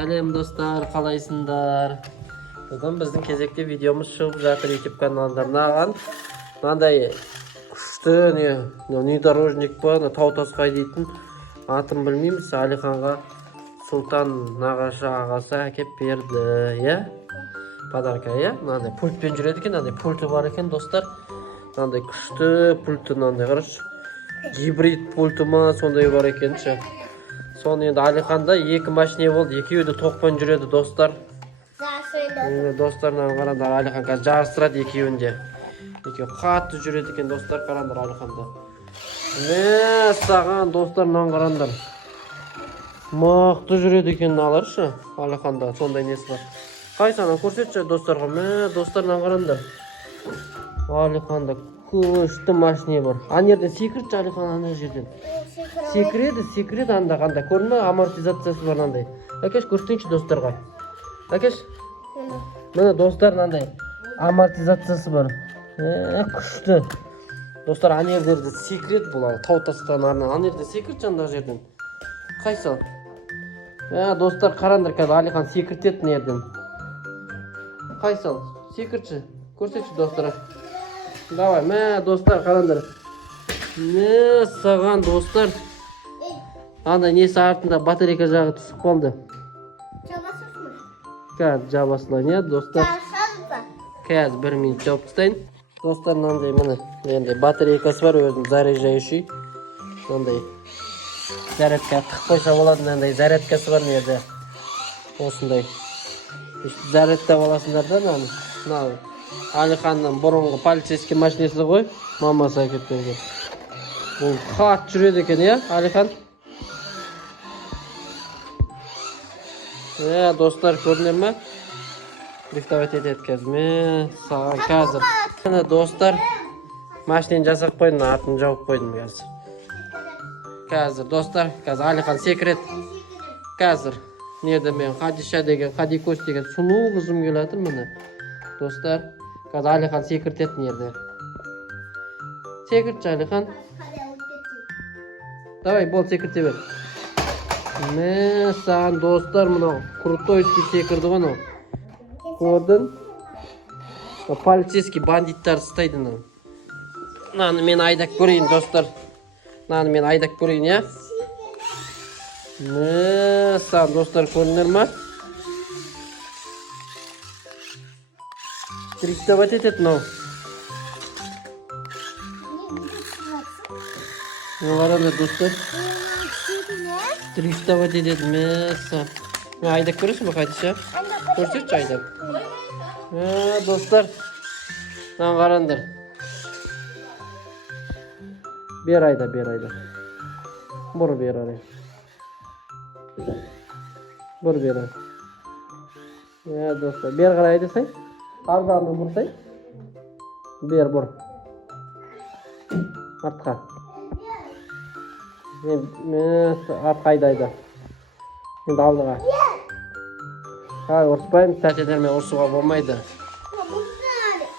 Сәлем достар, қалайсыңдар? Бүгін біздің кезекте видеомыз шығып жатыр YouTube каналдарынан. Мынандай күшті внедорожник бар, тау тасқа дейтін. Атын білмейміз. Алиханға Сұлтан нағашы ағасы әкеп берді, иә? Подарка, иә? Мынандай пультпен жүреді екен, мынандай пульті бар екен, достар. Мынандай күшті пульті, мынандай қарашы. Гибрид пульті ма, сондай бар екенші. Соны енді Алиханда екі машине болды, екеуі де тоқпен жүреді, достар. Достарынан қарандар, Алихан қазір жарыстырады екеуінде. Екеуі қатты жүреді екен, достар, қарандар Алиханда. Саған достарынан қарандар. Мықты жүреді екен аларшы, Алиханда, сондай несі бар. Қайсана көрсетші достарға, достарынан қарандар. Алиханда күшті машине бар. Ана жерден секіртші Алихан, ана жерден. Секіреді анда, көрінме, амортизациясы бар андай. Әкеш, көрсетейінші достарға. Әкеш, мына достар андай амортизациясы бар. Күшті. Достар, ана жерден секіреді бұл, тау тастан арнан. Ана жерден секіртші анда жерден. Қайсал? Достар, қарандар қазір Алихан секіртеді нерден. Қайсал? Секіртші. Көрсетші достарға. Давай, достар, қарандар. Саған достар. Анда несі артында батарейка жағы түсіп қалды. Жабасыз ма? Қазір жабасылан, достар. Қазір 1 минут жауып тастайын. Достар, мынандай міне батарейкасы бар, өзінің заряжающий. Мынандай зарядка тығып қойса болады, мынандай зарядкасы бар нерде. Осындай. Зарядта боласыңдар да, мынау Алиханның бұрынғы полицейский машинесі ғой, мамасы әкеп берген. Бұл қатты жүреді екен, иә, Алихан? Достар, көрінер ме? Дрифтовать етеді қазір. Саған қазір. Достар, машинені жасап қойдым, артын жауып қойдым қазір. Қазір, достар, қазір Алихан секірет. Қазір, нерді мен Хадиша деген, Хадикос деген сұлу қызым келатыр міне. Достар, қазір Алихан секіртет нерді. Секіртші, Алихан. Давай, бол, секірте бер. Саған достар, мынау крутойский секірді ғана. Көрдің? Полицейский бандиттар ұстайды. Мынаны мен айдап көрейін, достар. Мынаны мен айдап көрейін, иә? Саған достар, көрінер ма? Дрифтовать етеді мынау. Оларында достар. Дрифтовать етеді мәсі. Мен айдап көресің бі Хадиша? Көрсетші айдап. Достар. Мынаны қарандар. Бер айда. Бұр бер арай. Бұр бер арай. Достар. Бер қарай айдасай. Арбағынан бұрсай. Бер бұр. Артқа. Артқа айда. Енді алдыға. Ұрыспайым, тәтедермен ұрсуға болмайды.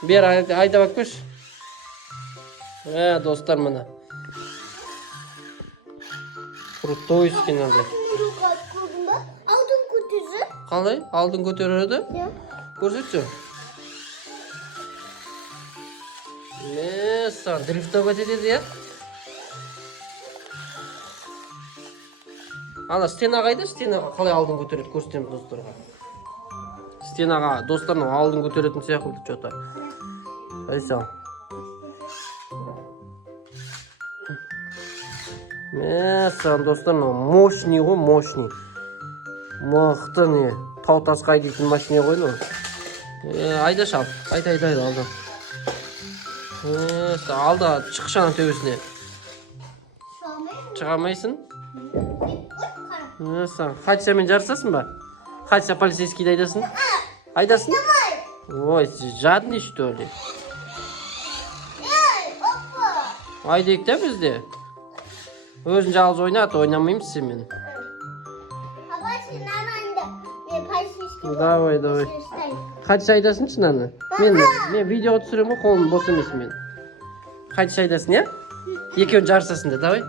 Бер айда бак көш. Достар мына. Крутойский надо. Алдын көтерді. Қалай? Алдын көтереді? Көрсетші. Саған дрифтовать етеді, е? Ана стенаға айда, стенаға қалай алдын көтереді, көрсетеміз достарға. Стенаға достарының алдын көтеретін сияқты что-то. Айсал. Саған достарының мощный ғой, мощный. Мықты не, тау тасқа айдайтын машине ғой, ну. Айда шал, айда, алда. Алда шықшана төбесіне. Шығамайсың? Хадишамен жарысасың ба? Хадиша полицейскийді айдасын? Айдасын? Ой, жадный что ли? Айдайық та бізде? Өзін жалғыз ойнат, ойнамаймыз сен мен. Давай. Хадиша айдасыншы наны? Мен видео түсірем ғой, қолым бос емес мен. Хадиша айдасын, е? Екеуін жарысасың да, давай.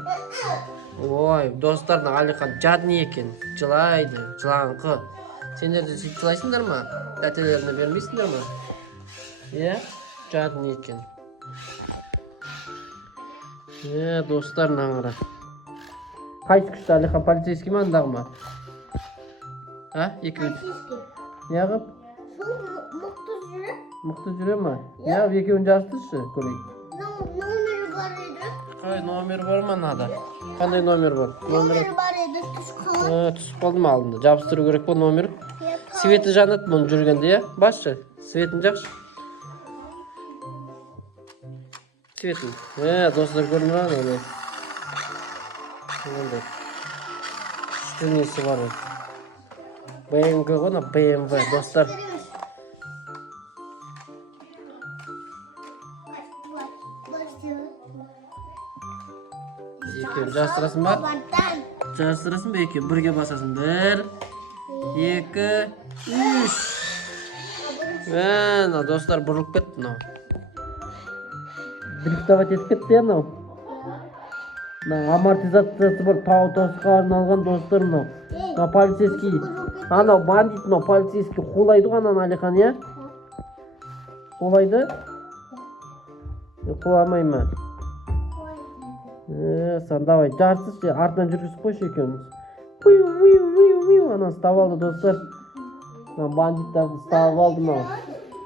Ой, достарына Алихан жадный екен, жылайды, жылаңқы. Сендер де сөйтіп жылайсыңдар ма? Тәтелеріне бермейсіңдер ма? Иә, жадный екен. Достарына аңыра. Қайсы күшті Алихан, полицейский ма андағы ма? Екеуі. Неғып? Сол мықты жүрі. Мықты жүре ма? Неғып екеуін жарыстыршы, көрейік. Номері бар еді. Қай, номер бар ма нада? Қандай номер бар? Номері бар еді, түсіп қалады. Түсіп қалды ма алдында? Жабыстыру керек по номер. Светі жанады мұны жүргенде, иә? Басшы, светін жақшы. Светін. Достар көрініп аған оны. Ондай. Үштің несі бар еді. BMW ғана, BMW, достар. Екеуін жарыстырасың ба? Жарыстырасың ба екеуін? Бірге басасың. 1, 2, 3. Достар бұрылып кетті мынау. Дрифтовать етіп кетті я мынау. Амортизациясы бар тау-тасқа арналған достар мынау. Полицейский. Анау бандит мынау полицейский қулайды ғой ананы Алихан, иә? Қулайды? Қуламай ма? Сан давай жарсыз, артынан жүргізіп қойшы екеуміз. Ананы ұстап алды достар. Бандиттарды ұстап алды мынау.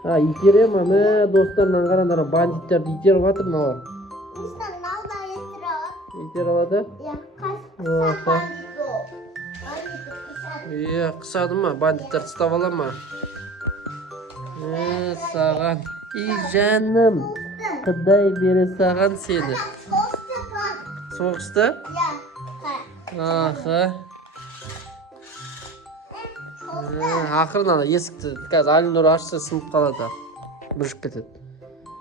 Итере ма? Достарынан қараңдар, бандиттарды итеріп жатыр мыналар. Итер алады? Қысады ма? Бандиттарды ұстап ала ма? Саған. Жаным, Құдай бере саған сені. Соғысты? Аха. Ақырын есікті қазір Алинұр ашса сынып қалады. Бүршіп кетеді.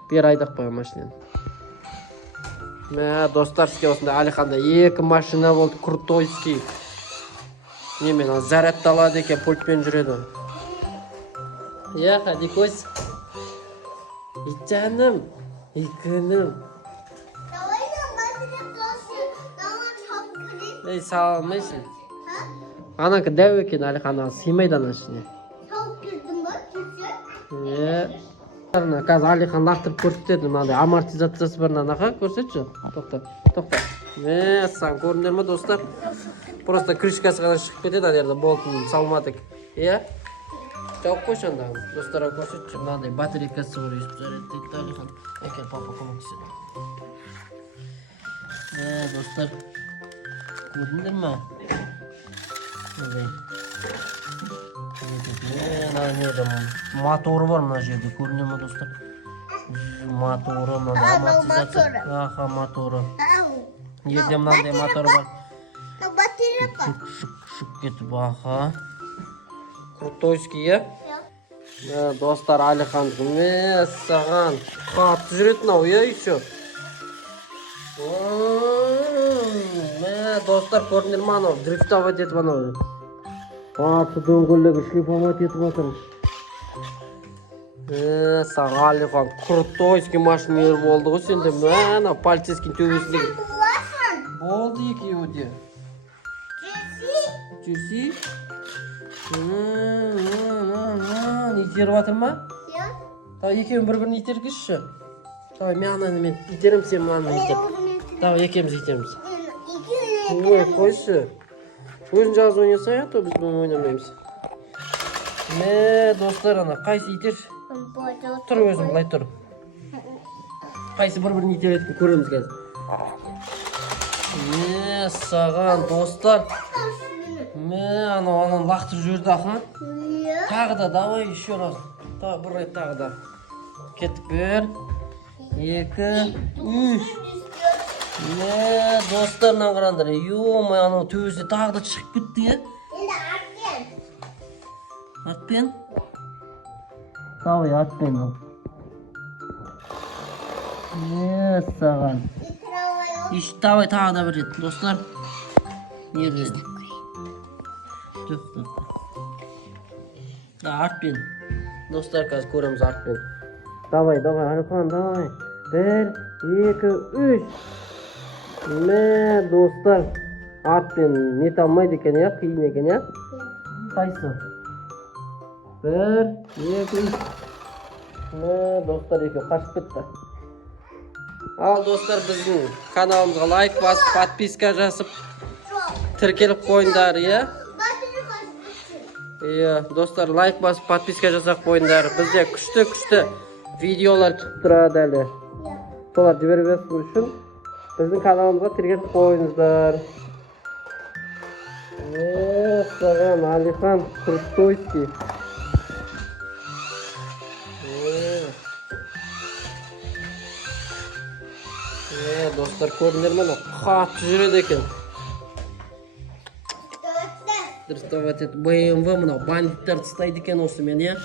Бері айдақ қойған машинаны. Достар, сізге осында Алиханда 2 машина болды, крутойский. Немен зарядты алады екен, пультпен жүреді. Хади көз. Жаным, күнім. Сала алмайсың. Анакі дәу екен Алихан, сыймайды ана ішіне. Тауып келдің ба, келсе? Қазір Алихан лақтырып көрсетеді, амортизациясы бар анаға, көрсетші. Тоқта. Саған көріндер ма достар? Просто крышкасы ғана шығып кетеді, анерді болтын салмадық. Жауып қойшы анда, достарға көрсетші. Мынандай батарейкасы бар, өйстіп зарядтейді Алихан. Әкел, папа көмектеседі. Достар, көріндер ма? Моторы бар мына жерде, көріне ма достар? Моторы, мынандай амортизация. Моторы. Ерде мынандай моторы бар. Батарея бар. Шық кетіп, Крутойский, е? Достар, Алихан, саған қатты жүретін ау, е, еще? Достар, көрінер ма анау, дрифтовать етіп анау. Аты дөңгелегі шлифовать етіп отыр. Саған Алихан, крутойский машинер болды ғой сенде. Анау полицейский төбесіндегі. Болды екеуі де. Жүрсей? Итеріп жатыр ма? Екеуін бір-бірін итергізші. Мен итерім, сен мынаны итер. Екеуміз итеміз. Қойшы. Өзін жазы ойнаса, то біз бұны ойнамаймыз. Достар, қайсы итерші? Тұр өзім, бұлай тұр. Қайсы бір-бірін итеретін көреміз қазір. Саған, достар. Анау лақтыр жүрді ақын. Тағы да, давай, еще раз. Бір рет тағы да. Кеттік, 1, 2, 3. Достарынан қараңдар. Ё-май, анау төбесіне тағы да шығып кетті, е? Енді атпен. Атпен? Давай, атпен. Саған. Давай, тағы да бір рет, достар. Ерледі. Атпен. Достар, қазір көреміз атпен. Давай, Алихан, давай. 1, 2, 3. Достар, артпен нете алмайды екен, иә, қиын екен, иә? Қайсы? 1, 2, 3. Достар, екеу қашып кетті. Ал достар, біздің каналымызға лайк басып, подписка жасып, тіркеліп қойыңдар, иә? Иә, достар, лайк басып, подписка жасап қойыңдар. Бізде күшті видеолар шығып тұрады әлі. Солар жіберіп үшін біздің каналымызға тіркеліп қойыңыздар. Саған Алихан Крутойский. Достар, көрдіңдер ме? Қатты жүреді екен. Дұрыстап етеді. BMW мынау бандиттер тыстайды екен осымен, е?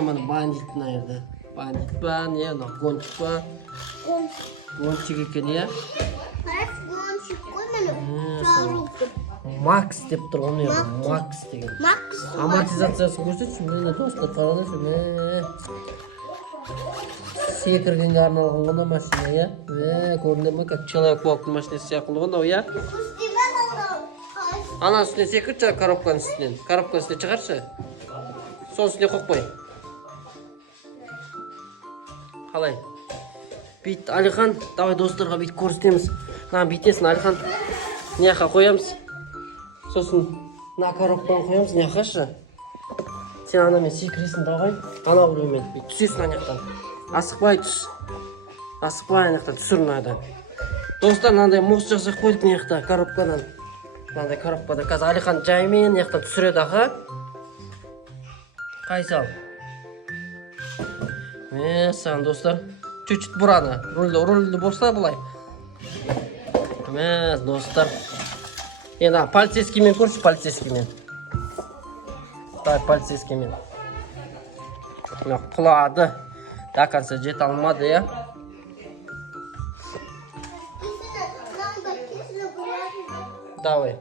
Мына бандит мына жерде. Бандит па, не, мынау гонщик па? Гонщик екен, е? Гонщик қой мені. Макс деп тұр ғой, Макс деген. Амортизациясы көрсетші, мені достар қараңызшы. Секіргенге арналған ғана машина, е? Көрдіңдер ме, как человек волктың машинасы сияқты ғана, е? Ана үстіне секірші, коробканың үстінен. Коробканың үстіне шығаршы. Соның үстіне қоқпай. Қалай? Бейт, Алихан, давай достарға бейт көрсетеміз. Бейтесін, Алихан. Неяқа қоямыз. Сосын, коробканы қоямыз, неяқашы. Сен анамен секіресің, давай. Ана біреумен. Бейт, түсесің анаяқтан. Асықпай түс. Асықпай анаяқтан түсір мынада. Достар, мынандай мұз жасақ қойдық неяқта, коробкадан. Мынандай коробкада. Қазір Алихан жаймен неяқтан түсіреді, аға. Қайсал. Саған достар. Чуть-чуть бұраны. Рульді болса бұлай. Достар. Енді полицейскиймен көрші, полицейскиймен. Полицейскиймен. Құлады. До конца жет алмады, я? Давай.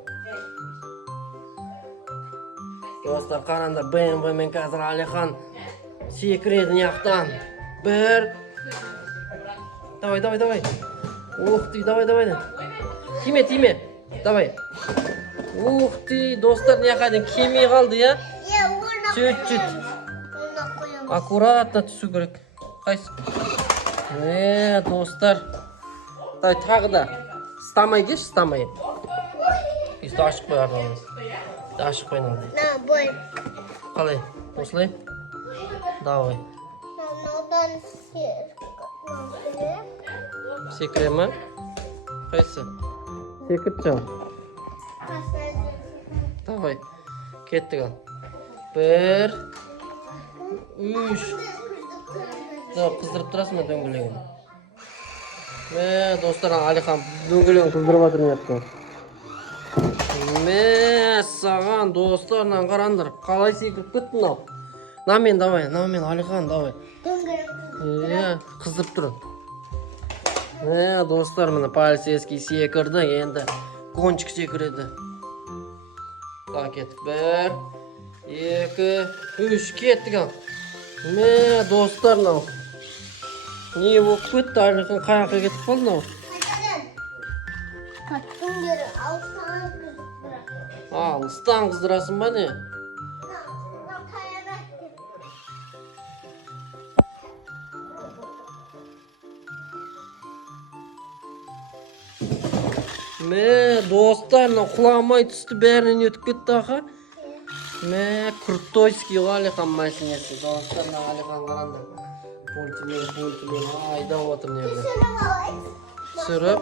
Достар, қараңдар, BMW мен қазір Алихан секіреді неяқтан. 1. Давай. Ух ты, давай. Тиме. Давай. Ух ты, достар, неяқаден кемей қалды, я? Чуть-чуть. Аккуратно түсу керек. Қайсы? Достар. Давай, тағы да. Стамай кеш, стамай. Үсті ашық қой ардыңыз. Ашық қой нады. Бой. Қалай? Осылай? Давай. Секіре ма? Қайсы? Секірт жау. Давай. Кеттік ал. 1, 3. Қыздырып тұрасың ба дөңгелегін? Достар, Алихан дөңгелегін қыздырып атыр неяқтан. Саған достарынан қарандар. Қалай секіріп кеттің ал? Намен, Алихан, давай. Қыздырып тұр. Достар, мына полицейский секірді, енді гонщик секіреді. Так, кеттік. 1, 2, 3, кеттік ал. Достар, нау. Не болып кетті, Алихан қаяққа кетіп қалды, нау. Каттыңдері, алыстан қыздырасың. Алыстан қыздырасың ба не? Достар, құламай түсті бәрінен өтіп кетті аға. Крутойский Алихан машинесі. Достар, Алихан қаранды. Пультімен айдап отыр неге. Түсіріп.